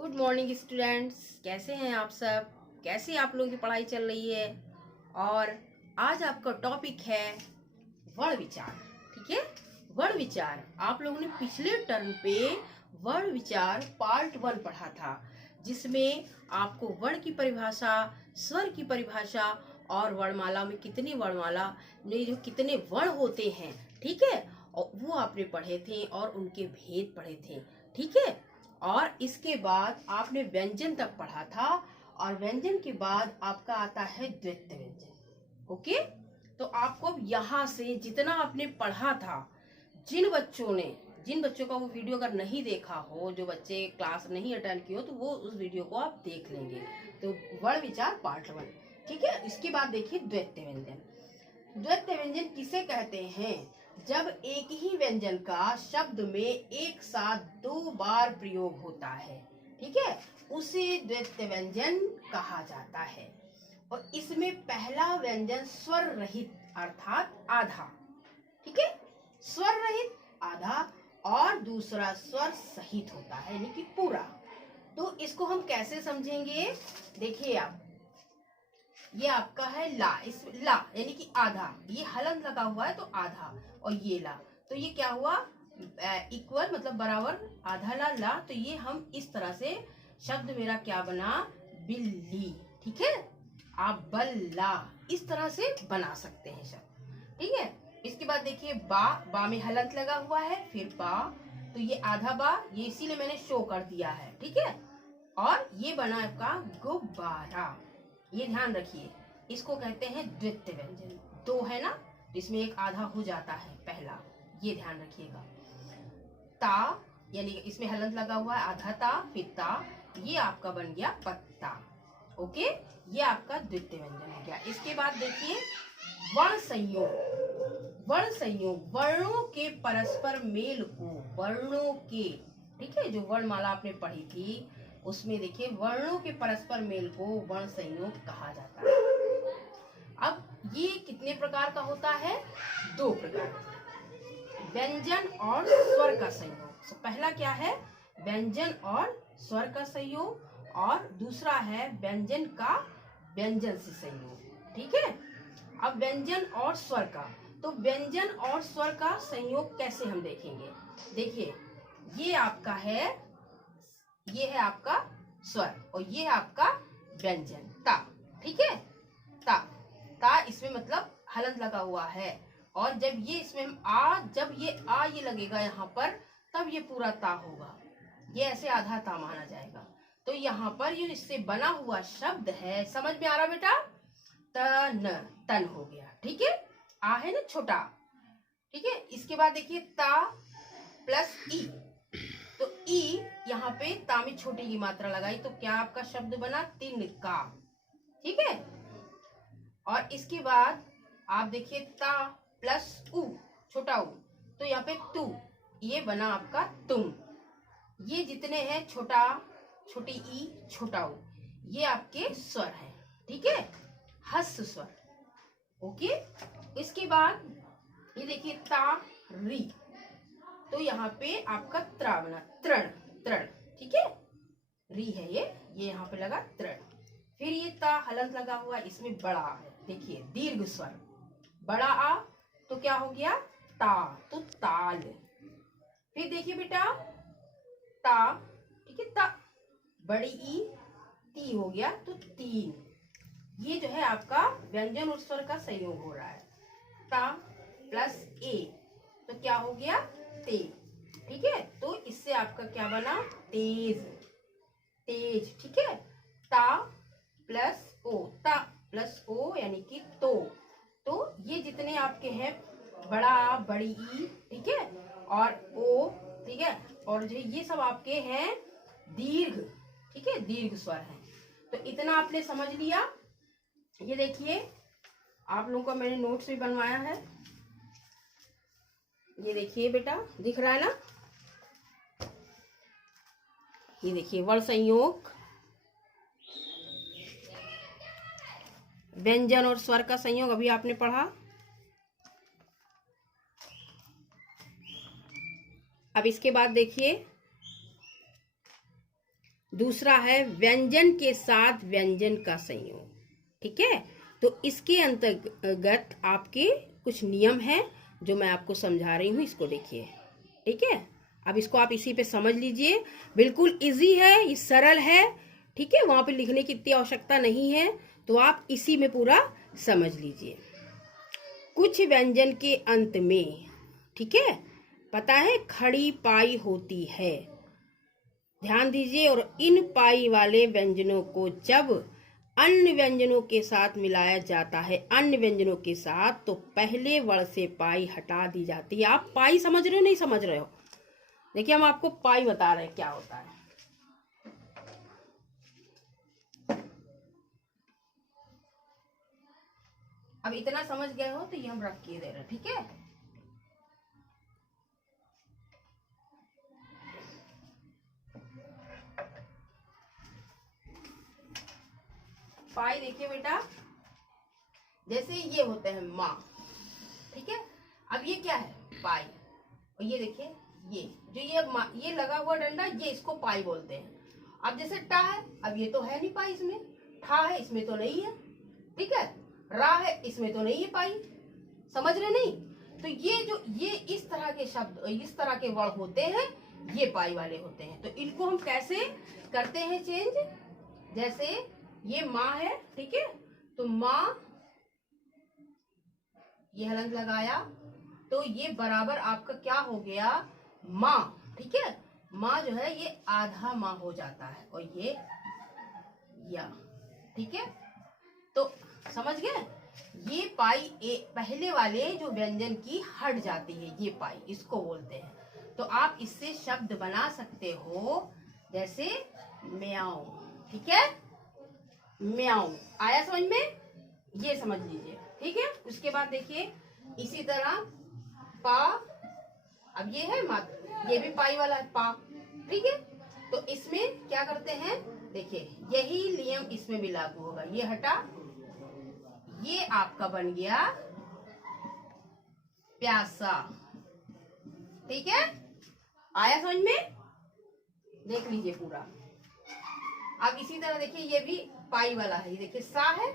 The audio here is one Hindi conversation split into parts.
गुड मॉर्निंग स्टूडेंट्स, कैसे हैं आप सब। कैसी आप लोगों की पढ़ाई चल रही है। और आज आपका टॉपिक है वर्ण विचार। ठीक है, वर्ण विचार आप लोगों ने पिछले टर्म पे वर्ण विचार पार्ट 1 पढ़ा था, जिसमें आपको वर्ण की परिभाषा, स्वर की परिभाषा और वर्णमाला में कितनी वर्णमाला में जो कितने वर्ण होते हैं, ठीक है, और वो आपने पढ़े थे और उनके भेद पढ़े थे। ठीक है, और इसके बाद आपने व्यंजन तक पढ़ा था और व्यंजन के बाद आपका आता है द्वितीय व्यंजन। ओके, तो आपको अब यहाँ से जितना आपने पढ़ा था, जिन बच्चों का वो वीडियो अगर नहीं देखा हो, जो बच्चे क्लास नहीं अटेंड किए हो, तो वो उस वीडियो को आप देख लेंगे। तो वर्ण विचार पार्ट 1। ठीक है, इसके बाद देखिए द्वितीय व्यंजन। द्वितीय व्यंजन किसे कहते हैं? जब एक ही व्यंजन का शब्द में एक साथ 2 बार प्रयोग होता है, ठीक है, उसे द्वितीय व्यंजन कहा जाता है। और इसमें पहला व्यंजन स्वर रहित अर्थात आधा, ठीक है, स्वर रहित आधा, और दूसरा स्वर सहित होता है यानी कि पूरा। तो इसको हम कैसे समझेंगे? देखिए आप, ये आपका है ला, इस ला यानी कि आधा, ये हलंत लगा हुआ है तो आधा, और ये ला, तो ये क्या हुआ? इक्वल, मतलब बराबर, आधा ला ला। तो ये हम इस तरह से शब्द मेरा क्या बना? बिल्ली। ठीक है, आप बल्ला इस तरह से बना सकते हैं शब्द। ठीक है, इसके बाद देखिए बा में हलंत लगा हुआ है, फिर बा, तो ये आधा बा, ये इसीलिए मैंने शो कर दिया है। ठीक है, और ये बना आपका गुब्बारा। ये ध्यान रखिए, इसको कहते हैं द्वितीय व्यंजन। 2 है ना, तो इसमें एक आधा हो जाता है पहला, ये ध्यान रखिएगा। ता यानी इसमें हलंत लगा हुआ है, आधा ता, फिर ता, ये आपका बन गया पत्ता। ओके, ये आपका द्वितीय व्यंजन हो गया। इसके बाद देखिए वर्ण संयोग। वर्ण संयोग वर्णों के परस्पर मेल को, वर्णों के, ठीक है, जो वर्णमाला आपने पढ़ी थी उसमें देखिए वर्णों के परस्पर मेल को वर्ण संयोग कहा जाता है। अब ये कितने प्रकार का होता है? 2 प्रकार, व्यंजन और स्वर का संयोग। तो पहला क्या है? व्यंजन और स्वर का संयोग, और दूसरा है व्यंजन का व्यंजन से संयोग। ठीक है, अब व्यंजन और स्वर का, तो व्यंजन और स्वर का संयोग कैसे हम देखेंगे? देखिए ये आपका है, ये है आपका स्वर और ये है आपका व्यंजन ता। ठीक है, ता ता इसमें मतलब हलंत लगा हुआ है, और जब ये इसमें जब ये ये लगेगा यहाँ पर, तब ये पूरा ता होगा, ये ऐसे आधा ता माना जाएगा। तो यहाँ पर ये इससे बना हुआ शब्द है, समझ में आ रहा बेटा? तन, तन हो गया। ठीक है, आ है ना छोटा। ठीक है, इसके बाद देखिए ता प्लस ई, तो ई यहाँ पे ता में छोटी की मात्रा लगाई, तो क्या आपका शब्द बना? तिनका। ठीक है, और इसके बाद आप देखिए ता प्लस उ, छोटा उ, तो यहाँ पे तू, ये बना आपका तुम। ये जितने हैं छोटा, छोटी ई, छोटा उ, ये आपके स्वर हैं। ठीक है, हस्त स्वर। ओके, इसके बाद ये देखिए ता री, तो यहाँ पे आपका त्रा बना, तृण, तृण। ठीक है, री है ये यहाँ पे लगा तृण। फिर ये ता हलंत लगा हुआ, इसमें बड़ा है, देखिए दीर्घ स्वर, बड़ा आ, तो क्या हो गया? ता, तो ताल। फिर देखिए बेटा ता, ठीक है, ता बड़ी ई, ती हो गया, तो तीन। ये जो है आपका व्यंजन और स्वर का संयोग हो रहा है, ता प्लस ए, तो क्या हो गया? ते। ठीक है, तो इससे आपका क्या बना? तेज, तेज। ठीक है, ता प्लस ओ, ता प्लस ओ यानी कि तो ये जितने आपके हैं, बड़ा, बड़ी ई, ठीक है, और ओ, ठीक है, और जो ये सब आपके हैं दीर्घ, ठीक है, दीर्घ स्वर हैं। तो इतना आपने समझ लिया। ये देखिए आप लोगों का मैंने नोट्स भी बनवाया है, ये देखिए बेटा, दिख रहा है ना? ये देखिए वर्ण संयोग, व्यंजन और स्वर का संयोग अभी आपने पढ़ा। अब इसके बाद देखिए दूसरा है व्यंजन के साथ व्यंजन का संयोग। ठीक है, तो इसके अंतर्गत आपके कुछ नियम हैं जो मैं आपको समझा रही हूँ, इसको देखिए। ठीक है, अब इसको आप इसी पे समझ लीजिए, बिल्कुल इजी है, ये सरल है। ठीक है, वहां पे लिखने की इतनी आवश्यकता नहीं है, तो आप इसी में पूरा समझ लीजिए। कुछ व्यंजन के अंत में, ठीक है, पता है खड़ी पाई होती है, ध्यान दीजिए। और इन पाई वाले व्यंजनों को जब अन्य व्यंजनों के साथ मिलाया जाता है, अन्य व्यंजनों के साथ, तो पहले वर्ण से पाई हटा दी जाती है। आप पाई समझ रहे हो, नहीं समझ रहे हो? देखिए, हम आपको पाई बता रहे हैं क्या होता है। अब इतना समझ गए हो तो ये हम रख के दे रहे हैं। ठीक है, पाई देखिए बेटा, जैसे ये होते हैं माँ। ठीक है, अब ये क्या है? पाई। और ये देखिए, ये जो ये लगा हुआ डंडा, ये इसको पाई बोलते हैं। अब जैसे टा है, अब ये तो है नहीं पाई इसमें, ठा है इसमें तो नहीं है। ठीक है, रा है इसमें तो नहीं है पाई, समझ रहे नहीं? तो ये इस तरह के शब्द, इस तरह के वर्ड होते हैं, ये पाई वाले होते हैं। तो इनको हम कैसे करते हैं चेंज? जैसे ये माँ है, ठीक है, तो माँ, ये हलंत लगाया तो ये बराबर आपका क्या हो गया? माँ। ठीक है, माँ जो है ये आधा माँ हो जाता है, और ये या। ठीक है, तो समझ गए? ये पाई पहले वाले जो व्यंजन की हट जाती है, ये पाई इसको बोलते हैं। तो आप इससे शब्द बना सकते हो, जैसे म्याऊ। ठीक है, म्याऊ आया समझ में? ये समझ लीजिए। ठीक है, उसके बाद देखिए इसी तरह पा, अब ये है मात, ये भी पाई वाला है पा। ठीक है, तो इसमें क्या करते हैं? देखिए, यही नियम इसमें भी लागू होगा। ये हटा, ये आपका बन गया प्यासा। ठीक है, आया समझ में? देख लीजिए पूरा। अब इसी तरह देखिए, ये भी पाई वाला है। ये देखिए सा है,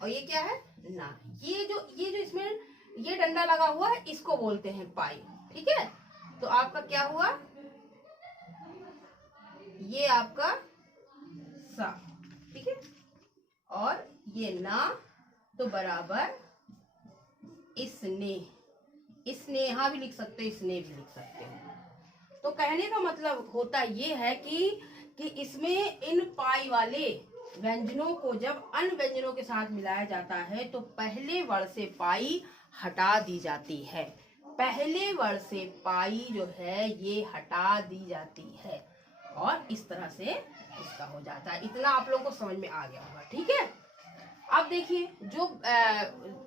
और ये क्या है? ना। ये जो इसमें ये डंडा लगा हुआ है, इसको बोलते हैं पाई। ठीक है, तो आपका क्या हुआ? ये आपका सा। ठीक है, और ये ना, तो बराबर स्नेहा भी लिख सकते हो, स्नेह भी लिख सकते हो। तो कहने का मतलब होता ये है कि इसमें इन पाई वाले व्यंजनों को जब अन्य व्यंजनों के साथ मिलाया जाता है, तो पहले वर्ण से पाई हटा दी जाती है। पहले वर्ण से पाई जो है ये हटा दी जाती है, और इस तरह से इसका हो जाता है। इतना आप लोगों को समझ में आ गया होगा। ठीक है, अब देखिए जो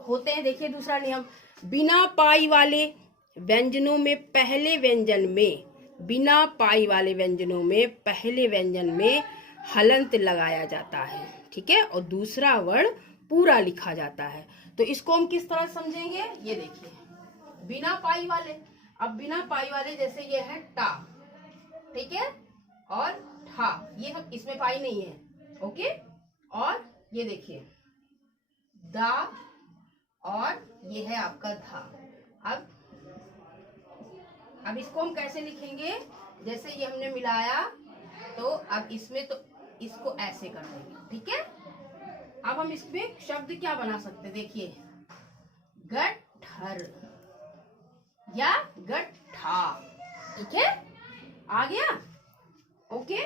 होते हैं, देखिए दूसरा नियम, बिना पाई वाले व्यंजनों में पहले व्यंजन में, बिना पाई वाले व्यंजनों में पहले व्यंजन में हलंत लगाया जाता है। ठीक है, और दूसरा वर्ण पूरा लिखा जाता है। तो इसको हम किस तरह समझेंगे? ये देखिए, बिना पाई वाले, अब बिना पाई वाले जैसे ये है टा, ठीक है, और ठा, ये हम इसमें पाई नहीं है। ओके, और ये देखिए दा, और ये है आपका धा। अब इसको हम कैसे लिखेंगे? जैसे ये हमने मिलाया, तो अब इसमें तो इसको ऐसे कर देंगे। ठीक है, अब हम इसमें शब्द क्या बना सकते? देखिए, गठर या गठा। ठीक है, आ गया? ओके,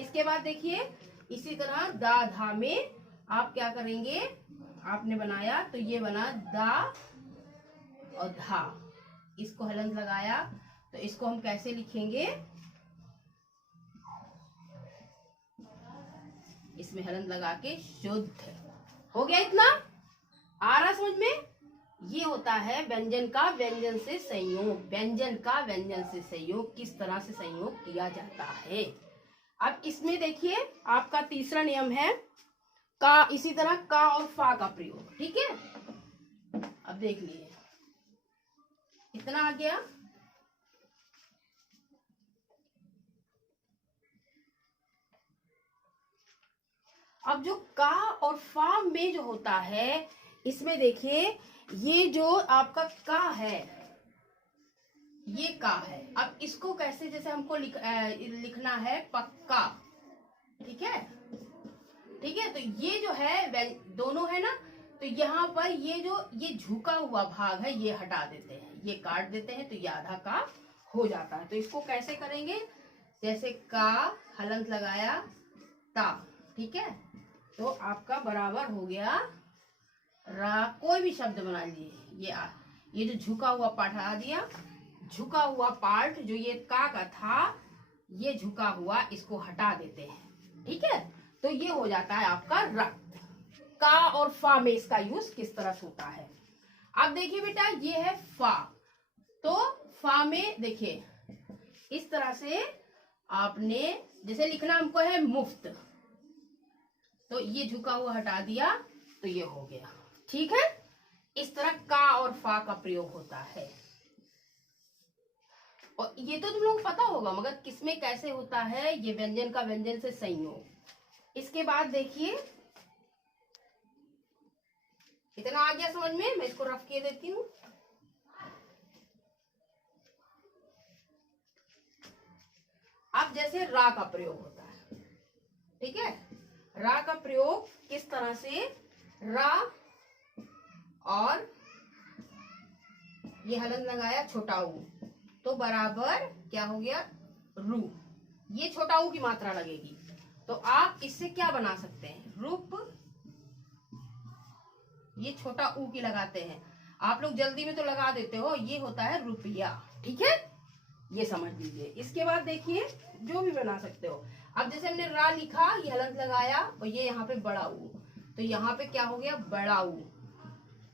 इसके बाद देखिए इसी तरह दा धा में आप क्या करेंगे? आपने बनाया तो ये बना दा और धा, इसको हलंत लगाया, तो इसको हम कैसे लिखेंगे? इसमें हलंत लगा के शुद्ध। हो गया? इतना आ रहा समझ में? ये होता है व्यंजन का व्यंजन से संयोग। व्यंजन का व्यंजन से संयोग किस तरह से संयोग किया जाता है। अब इसमें देखिए आपका तीसरा नियम है का, इसी तरह का और फा का प्रयोग। ठीक है, अब देख लीजिए इतना आ गया। अब जो का और फा में जो होता है, इसमें देखिए ये जो आपका का है, ये का है। अब इसको कैसे, जैसे हमको लिखना है पक्का, ठीक है, ठीक है। तो ये जो है दोनों है ना, तो यहाँ पर ये जो ये झुका हुआ भाग है ये हटा देते हैं, ये काट देते हैं, तो ये आधा का हो जाता है। तो इसको कैसे करेंगे, जैसे का हलंत लगाया ता, ठीक है, तो आपका बराबर हो गया रा। कोई भी शब्द बना लीजिए, ये जो झुका हुआ पार्ट हटा दिया, झुका हुआ पार्ट जो ये का था, ये झुका हुआ इसको हटा देते हैं, ठीक है। तो ये हो जाता है आपका रक्त। का और फा में इसका यूज किस तरह से होता है। अब देखिए बेटा, ये है फा, तो फा में देखिए इस तरह से आपने जैसे लिखना हमको है मुफ्त, तो ये झुका हुआ हटा दिया, तो ये हो गया, ठीक है। इस तरह का और फा का प्रयोग होता है, और ये तो तुम लोगों को पता होगा, मगर किसमें कैसे होता है, ये व्यंजन का व्यंजन से संयोग। इसके बाद देखिए, इतना आ गया समझ में, मैं इसको रफ किए देती हूँ। अब जैसे रा का प्रयोग होता है, ठीक है, रा का प्रयोग किस तरह से, रा और ये हलंत लगाया छोटा ऊ, तो बराबर क्या हो गया रू, ये छोटा ऊ की मात्रा लगेगी, तो आप इससे क्या बना सकते हैं, रूप, ये छोटा ऊ की लगाते हैं, आप लोग जल्दी में तो लगा देते हो, ये होता है रुपया, ठीक है, ये समझ लीजिए। इसके बाद देखिए जो भी बना सकते हो। अब जैसे हमने रा लिखा, ये हलंत लगाया, और ये यहाँ पे बड़ा ऊ, तो यहाँ पे क्या हो गया बड़ा ऊ,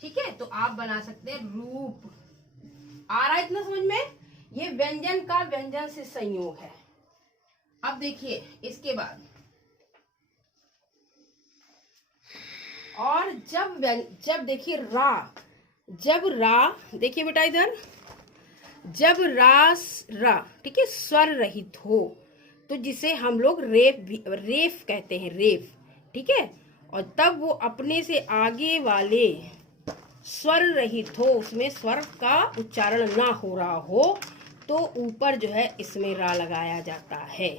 ठीक है। तो आप बना सकते हैं रूप। आ रहा है इतना समझ में, ये व्यंजन का व्यंजन से संयोग है। अब देखिए इसके बाद, और जब देखिए रा, जब रा, देखिए बेटा इधर, जब रा, ठीक है, स्वर रहित हो, तो जिसे हम लोग रेफ कहते हैं, रेफ, ठीक है, और तब वो अपने से आगे वाले स्वर रहित हो, उसमें स्वर का उच्चारण ना हो रहा हो, तो ऊपर जो है इसमें रा लगाया जाता है,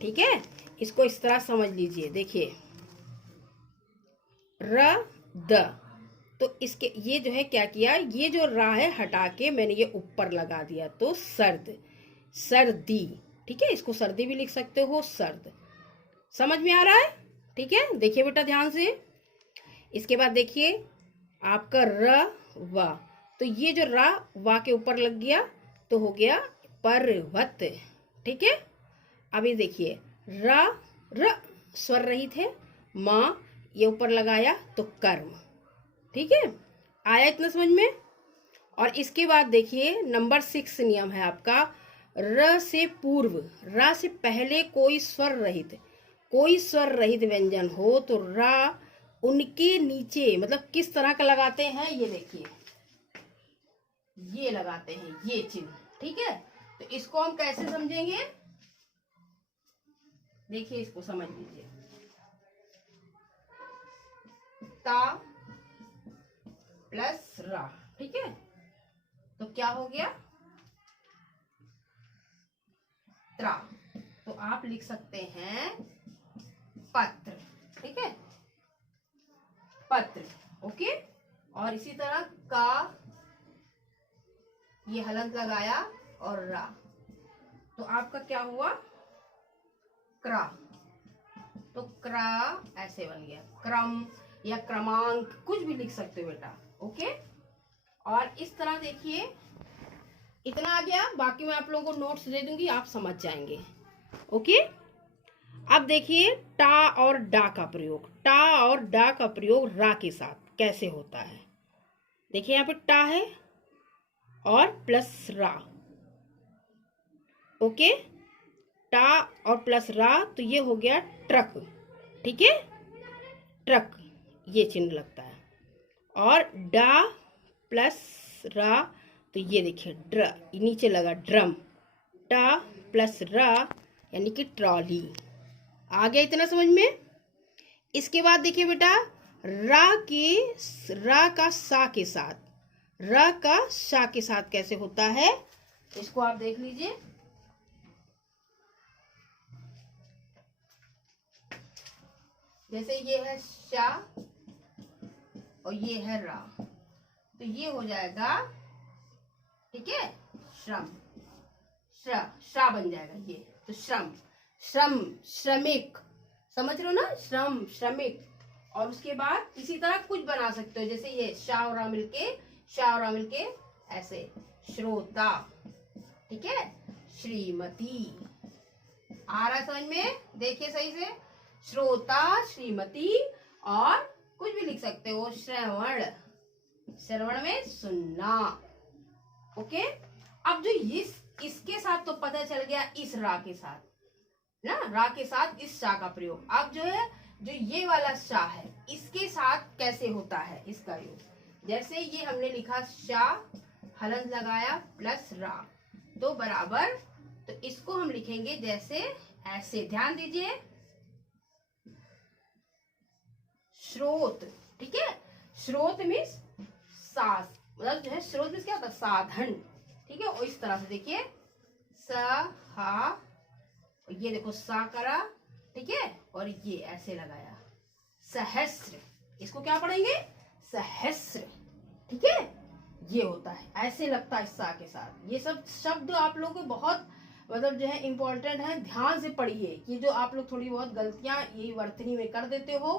ठीक है। इसको इस तरह समझ लीजिए, देखिए र द, तो इसके ये जो है क्या किया, ये जो रा है हटा के मैंने ये ऊपर लगा दिया, तो सर्द, सर्दी, ठीक है, इसको सर्दी भी लिख सकते हो, सर्द। समझ में आ रहा है, ठीक है। देखिए बेटा ध्यान से, इसके बाद देखिए आपका र वा, तो ये जो रा वा के ऊपर लग गया, तो हो गया पर्वत, ठीक है। अभी देखिए रा र स्वर रहित है, माँ ये ऊपर लगाया तो कर्म, ठीक है। आया इतना समझ में। और इसके बाद देखिए नंबर 6 नियम है आपका, र से पूर्व, रा से पहले कोई स्वर रहित व्यंजन हो, तो रा उनके नीचे, मतलब किस तरह का लगाते हैं, ये देखिए ये लगाते हैं, ये चिन्ह, ठीक है। तो इसको हम कैसे समझेंगे, देखिए इसको समझ लीजिए, ता प्लस रा, ठीक है, तो क्या हो गया त्रा, तो आप लिख सकते हैं पत्र, ठीक है, पत्र, ओके। और इसी तरह का ये हलंत लगाया और रा, तो आपका क्या हुआ क्रा, तो क्रा ऐसे बन गया, क्रम या क्रमांक कुछ भी लिख सकते हो बेटा, ओके। और इस तरह देखिए इतना आ गया, बाकी मैं आप लोगों को नोट्स दे दूंगी, आप समझ जाएंगे, ओके। अब देखिए टा और डा का प्रयोग, टा और डा का प्रयोग रा के साथ कैसे होता है। देखिए यहाँ पे टा है और प्लस रा, ओके, टा और प्लस रा, तो ये हो गया ट्रक, ठीक है, ट्रक ये चिन्ह लगता है। और डा प्लस रा, तो ये देखिए ड्र, नीचे लगा ड्रम, टा प्लस रा यानी कि ट्रॉली। आ गया इतना समझ में। इसके बाद देखिए बेटा, रा का सा के साथ, र का शा के साथ कैसे होता है, इसको आप देख लीजिए। जैसे ये है शा और ये है रा, तो ये हो जाएगा, ठीक है, श्रम, श्रा बन जाएगा ये, तो श्रम, श्रम, श्रमिक, समझ रहे हो ना, श्रम, श्रमिक। और उसके बाद इसी तरह कुछ बना सकते हो, जैसे ये शा और रा मिलके ऐसे, श्रोता, ठीक है, श्रीमती। आ रहा है समझ में, देखिए सही से, श्रोता, श्रीमती, और कुछ भी लिख सकते हो, श्रवण, श्रवण में सुनना। ओके, अब जो इसके साथ तो पता चल गया, इस रा के साथ ना, रा के साथ इस शा का प्रयोग। अब जो है, जो ये वाला शा है, इसके साथ कैसे होता है इसका योग। जैसे ये हमने लिखा शा, हलंत लगाया प्लस रा, तो बराबर, तो इसको हम लिखेंगे जैसे ऐसे, ध्यान दीजिए, स्रोत, ठीक है, स्रोत मीन्स सास, मतलब जो है स्रोत मीन्स क्या होता है, साधन, ठीक है। और इस तरह से देखिए, स, हा, ये देखो सा करा, ठीक है, और ये ऐसे लगाया, सहस्र, इसको क्या पढ़ेंगे, सहस्र, ठीक है, ये होता है, ऐसे लगता है सा के साथ। ये सब शब्द आप लोग को बहुत मतलब जो है इम्पोर्टेंट है, ध्यान से पढ़िए। ये जो आप लोग थोड़ी बहुत गलतियां यही वर्तनी में कर देते हो,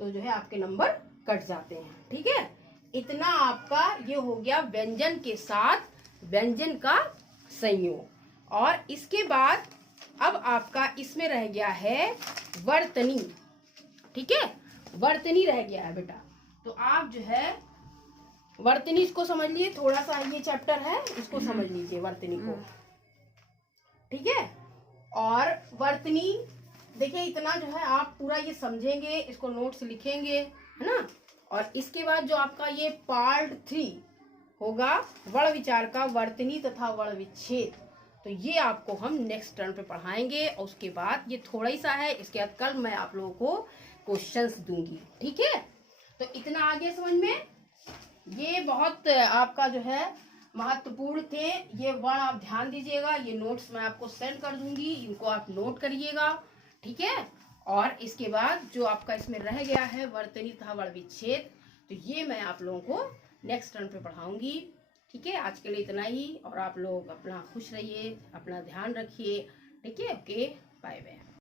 तो जो है आपके नंबर कट जाते हैं, ठीक है। इतना आपका ये हो गया व्यंजन के साथ व्यंजन का संयोग। और इसके बाद अब आपका इसमें रह गया है वर्तनी, ठीक है, वर्तनी रह गया है बेटा। तो आप जो है वर्तनी, इसको समझ लीजिए, थोड़ा सा ये चैप्टर है, इसको समझ लीजिए वर्तनी को, ठीक है। और वर्तनी देखिए, इतना जो है आप पूरा ये समझेंगे, इसको नोट्स लिखेंगे, है ना। और इसके बाद जो आपका ये पार्ट 3 होगा वर्ण विचार का, वर्तनी तथा वर्ण विच्छेद, तो ये आपको हम नेक्स्ट टर्न पे पढ़ाएंगे। और उसके बाद ये थोड़ा ही सा है, इसके बाद कल मैं आप लोगों को क्वेश्चंस दूंगी, ठीक है। तो इतना आगे समझ में, ये बहुत आपका जो है महत्वपूर्ण थे ये वर्ण, आप ध्यान दीजिएगा। ये नोट्स मैं आपको सेंड कर दूंगी, इनको आप नोट करिएगा, ठीक है। और इसके बाद जो आपका इसमें रह गया है वर्तनी तथा वर्ण विच्छेद, तो ये मैं आप लोगों को नेक्स्ट टर्न पे पढ़ाऊंगी, ठीक है। आज के लिए इतना ही, और आप लोग अपना खुश रहिए, अपना ध्यान रखिए, ठीक है। Okay, bye bye.